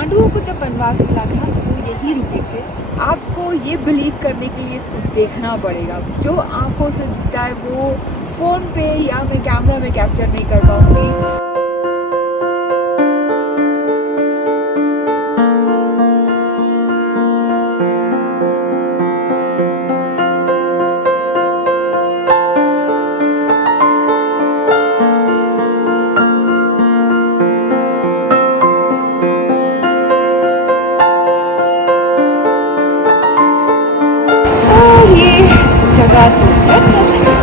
पांडवों को जब वनवास मिला था वो यही रुके थे। आपको ये बिलीव करने के लिए इसको देखना पड़ेगा। जो आंखों से दिखता है वो फ़ोन पे या मैं कैमरा में कैप्चर नहीं कर पाऊँगी। ये जगह तो जन्नत है।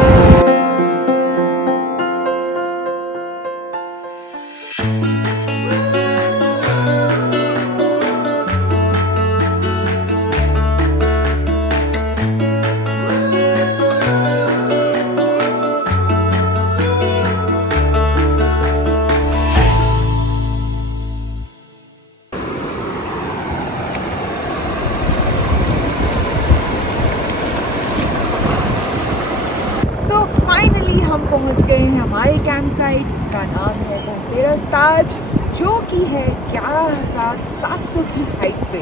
सो फाइनली हम पहुंच गए हैं हमारे कैंप साइट जिसका नाम है धनतेरस ताज, जो कि है 11,700 की हाइट पे।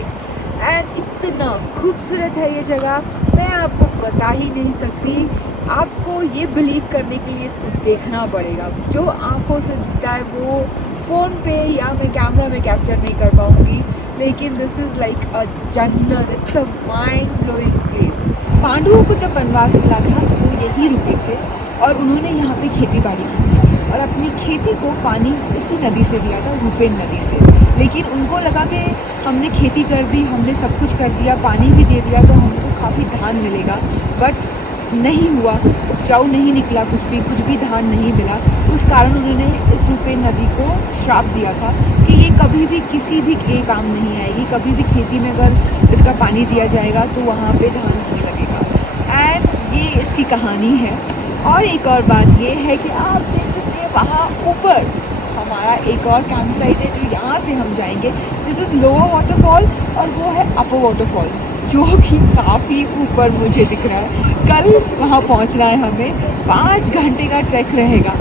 एंड इतना खूबसूरत है ये जगह, मैं आपको बता ही नहीं सकती। आपको ये बिलीव करने के लिए इसको देखना पड़ेगा। जो आंखों से दिखता है वो फ़ोन पे या मैं कैमरा में कैप्चर नहीं कर पाऊँगी, लेकिन दिस इज़ लाइक अ जन्नत। It's a mind blowing place. पांडवों को जब वनवास मिला था वो यही रुके थे और उन्होंने यहाँ पे खेती बाड़ी की थी और अपनी खेती को पानी इसी नदी से दिया था, रूपेन नदी से। लेकिन उनको लगा कि हमने खेती कर दी, हमने सब कुछ कर दिया, पानी भी दे दिया, तो हमको काफ़ी धान मिलेगा। बट नहीं हुआ, उपजाऊ नहीं निकला, कुछ भी धान नहीं मिला। उस कारण उन्होंने इस रूपेन नदी को श्राप दिया था कि ये कभी भी किसी भी काम नहीं आएगी। कभी भी खेती में अगर इसका पानी दिया जाएगा तो वहाँ पे धान नहीं लगेगा। एंड ये इसकी कहानी है। और एक और बात ये है कि आप देख सकते हैं वहाँ ऊपर हमारा एक और कैंप साइट है जो यहाँ से हम जाएंगे। दिस इज़ लोअर वाटरफॉल और वो है अपर वाटरफॉल, जो कि काफ़ी ऊपर मुझे दिख रहा है। कल वहाँ पहुँचना है हमें, 5 घंटे का ट्रैक रहेगा।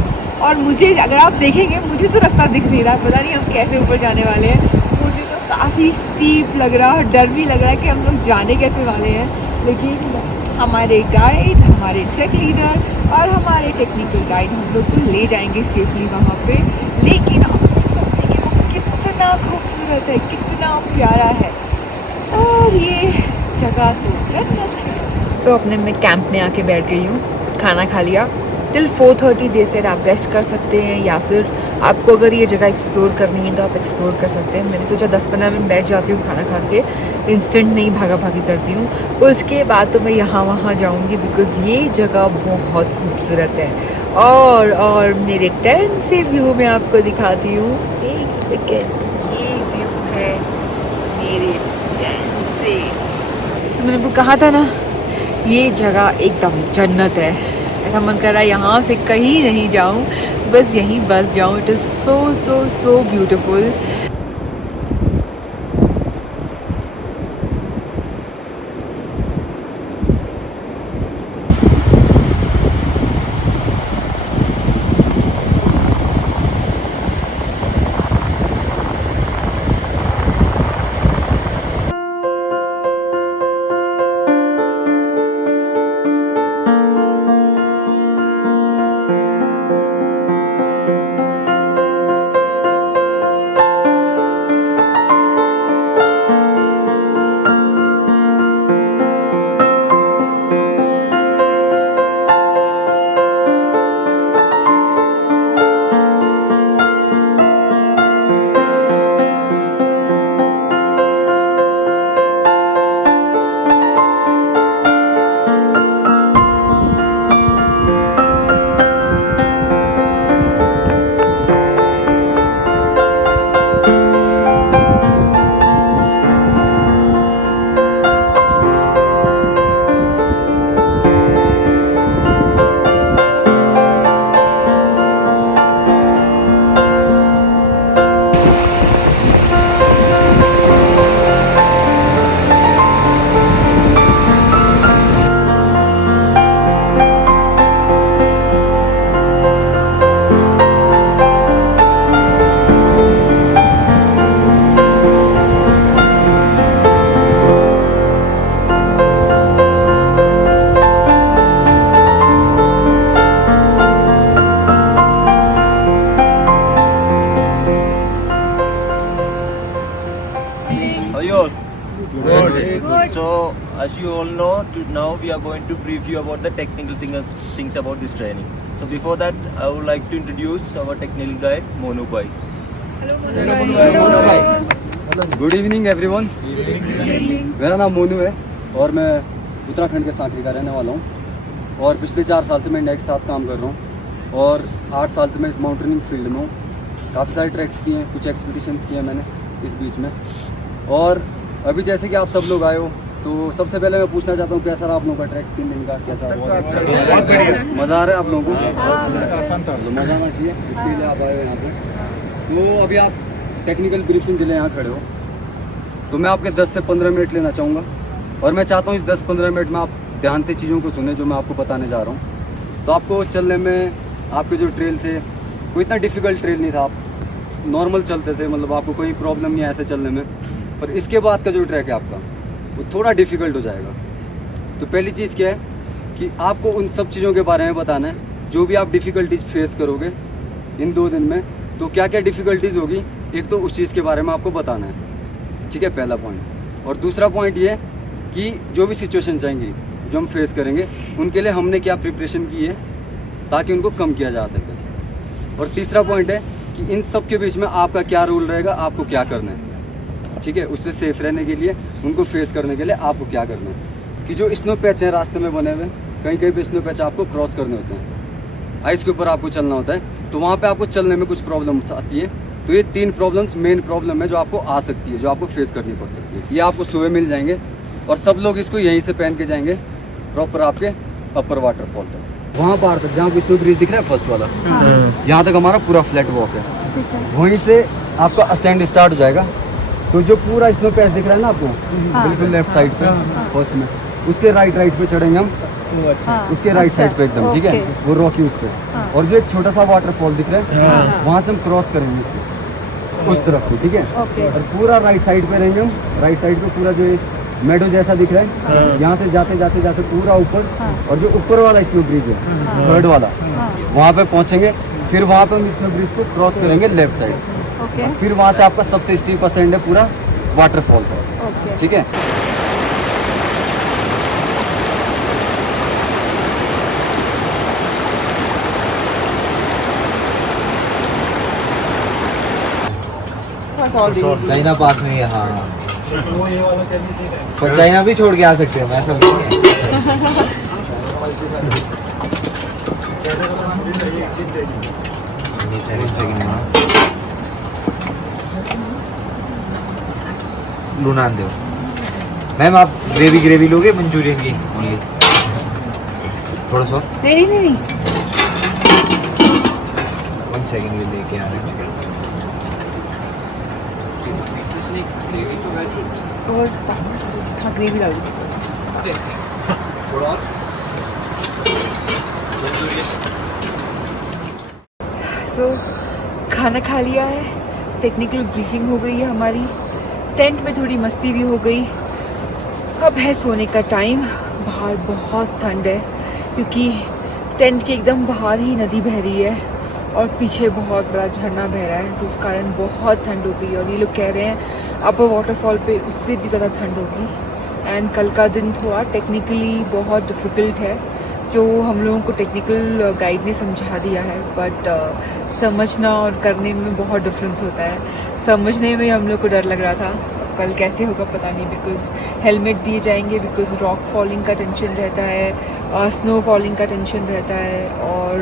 और मुझे, अगर आप देखेंगे, मुझे तो रास्ता दिख नहीं रहा, पता नहीं हम कैसे ऊपर जाने वाले हैं। मुझे तो काफ़ी स्टीप लग रहा है, डर भी लग रहा है कि हम लोग जाने कैसे वाले हैं। लेकिन हमारे गाइड, हमारे ट्रैक लीडर और हमारे टेक्निकल गाइड हम लोग को ले जाएंगे सेफली वहाँ पे। लेकिन आप देख सकते हैं कि वो कितना खूबसूरत है, कितना प्यारा है। और ये जगह तो जन्नत है। सो अपने मैं कैंप में आके बैठ गई हूँ, खाना खा लिया। टिल 4:30 देर से आप रेस्ट कर सकते हैं, या फिर आपको अगर ये जगह एक्सप्लोर करनी है तो आप एक्सप्लोर कर सकते हैं। मैंने सोचा 10-15 मिनट बैठ जाती हूँ खाना खा के, इंस्टेंट नहीं भागा भागी करती हूँ। उसके बाद तो मैं यहाँ वहाँ जाऊँगी, बिकॉज़ ये जगह बहुत खूबसूरत है। और मेरे टेंट से व्यू मैं आपको दिखाती हूँ, एक सेकेंड। ये व्यू है मेरे टेंट से। तो मैंने आपको कहा था ना, ये जगह एकदम जन्नत है। ऐसा मन कर रहा है यहाँ से कहीं नहीं जाऊँ, बस यहीं बस जाऊँ। It is so so so beautiful. as you all know, now we are going to brief you about the technical things about this training. So before that, I would like to introduce our technical guide, Monu Bhai. Good evening everyone. मेरा नाम मोनू है और मैं उत्तराखंड के सांकरी का रहने वाला हूँ और पिछले 4 साल से मैं इंडिया के साथ काम कर रहा हूँ और 8 साल से मैं इस माउंटेनिंग फील्ड में हूँ। काफ़ी सारे ट्रैक्स किए हैं, कुछ एक्सपीडिशंस किए हैं मैंने इस बीच में। और अभी जैसे कि आप सब लोग आए हो तो सबसे पहले मैं पूछना चाहता हूँ कैसा रहा आप लोगों का ट्रैक 3 दिन का? कैसा रहा? मज़ा आ रहा है आप लोगों को? मज़ा आना चाहिए, इसके लिए आप आए हो यहाँ पे। तो अभी आप टेक्निकल ब्रीफिंग के लिए यहाँ खड़े हो तो मैं आपके 10 से 15 मिनट लेना चाहूँगा और मैं चाहता हूँ इस 10-15 मिनट में आप ध्यान से चीज़ों को सुने जो मैं आपको बताने जा रहा हूँ। तो आपको चलने में आपके जो ट्रेल थे वो इतना डिफ़िकल्ट ट्रेल नहीं था, आप नॉर्मल चलते थे, मतलब आपको कोई प्रॉब्लम नहीं है ऐसे चलने में। पर इसके बाद का जो ट्रैक है आपका वो थोड़ा डिफ़िकल्ट हो जाएगा। तो पहली चीज़ क्या है कि आपको उन सब चीज़ों के बारे में बताना है जो भी आप डिफ़िकल्टीज फेस करोगे इन 2 दिन में। तो क्या क्या डिफ़िकल्टीज़ होगी, एक तो उस चीज़ के बारे में आपको बताना है, ठीक है, पहला पॉइंट। और दूसरा पॉइंट ये कि जो भी सिचुएशन चाहेंगी जो हम फेस करेंगे उनके लिए हमने क्या प्रिपरेशन की है ताकि उनको कम किया जा सके। और तीसरा पॉइंट है कि इन सब के बीच में आपका क्या रोल रहेगा, आपको क्या करना है, ठीक है, उससे सेफ रहने के लिए, उनको फेस करने के लिए आपको क्या करना है। कि जो स्नो पैच हैं रास्ते में बने हुए, कहीं कहीं पे स्नो पैच आपको क्रॉस करने होते हैं, आइस के ऊपर आपको चलना होता है, तो वहाँ पे आपको चलने में कुछ प्रॉब्लम्स आती है। तो ये 3 प्रॉब्लम्स मेन प्रॉब्लम है जो आपको आ सकती है, जो आपको फेस करनी पड़ सकती है। ये आपको सुबह मिल जाएंगे और सब लोग इसको यहीं से पहन के जाएंगे प्रॉपर आपके अपर वाटरफॉल तक, वहाँ पार तक जहाँ स्नो ब्रिज दिख रहा है फर्स्ट वाला, यहाँ तक हमारा पूरा फ्लैट वॉक है। वहीं से आपका असेंड स्टार्ट हो जाएगा। तो जो पूरा स्नो पैच दिख रहा है ना आपको, बिल्कुल लेफ्ट साइड पे फर्स्ट में, उसके राइट पे चढ़ेंगे हम, उसके राइट साइड पे एकदम, ठीक है, वो रॉकी उस पे। और जो एक छोटा सा वाटरफॉल दिख रहा है वहाँ से हम क्रॉस करेंगे उसको, उस तरफ को, ठीक है। और पूरा राइट साइड पे रहेंगे हम, राइट साइड पे पूरा जो एक मेडो जैसा दिख रहा है, यहाँ से जाते जाते पूरा ऊपर, और जो ऊपर वाला स्नो ब्रिज है 3rd वाला, वहाँ पे पहुँचेंगे। फिर वहाँ पे हम स्नो ब्रिज को क्रॉस करेंगे लेफ्ट साइड, फिर वहाँ से आपका सबसे स्टीप असेंड है पूरा वाटरफॉल का, ठीक है। चाइना पास में ही है, हाँ, पर चाइना भी छोड़ के आ सकते हैं, ऐसा नहीं है। लूनान दो मैम, आप ग्रेवी लोगे मंचूरियन की ओनली? थोड़ा सा नहीं 1 सेकंड में लेके आ रहे हैं। और हाँ ग्रेवी डाल दो थोड़ा और सो खाना खा लिया है, टेक्निकल ब्रीफिंग हो गई है हमारी, टेंट में थोड़ी मस्ती भी हो गई। अब है सोने का टाइम। बाहर बहुत ठंड है क्योंकि टेंट के एकदम बाहर ही नदी बह रही है और पीछे बहुत बड़ा झरना बह रहा है, तो उस कारण बहुत ठंड हो गई। और ये लोग कह रहे हैं अपर वाटरफॉल पे उससे भी ज़्यादा ठंड होगी। एंड कल का दिन थोड़ा टेक्निकली बहुत डिफ़िकल्ट है, जो हम लोगों को टेक्निकल गाइड ने समझा दिया है, बट समझना और करने में बहुत डिफरेंस होता है। समझने में हम लोग को डर लग रहा था, कल कैसे होगा पता नहीं, बिकॉज हेलमेट दिए जाएंगे, बिकॉज रॉक फॉलिंग का टेंशन रहता है, स्नो फॉलिंग का टेंशन रहता है, और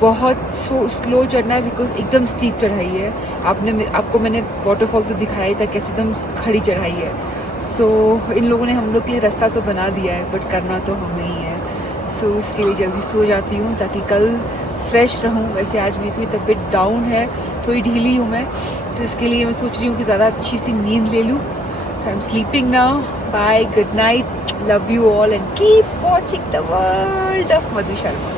बहुत स्लो चढ़ना है बिकॉज एकदम स्टीप चढ़ाई है। आपको मैंने वाटरफॉल तो दिखाया ही था कैसे एकदम खड़ी चढ़ाई है। सो इन लोगों ने हम लोग के लिए रास्ता तो बना दिया है, बट करना तो हमें ही है। सो इसके लिए जल्दी सो जाती हूँ ताकि कल फ्रेश रहूँ। वैसे आज मेरी थोड़ी तबीयत डाउन है, थोड़ी ढीली हूँ मैं, तो इसके लिए मैं सोच रही हूँ कि ज़्यादा अच्छी सी नींद ले लूँ। तो I am sleeping now. Bye, good night, love you all and keep watching the world of Madhu Sharma.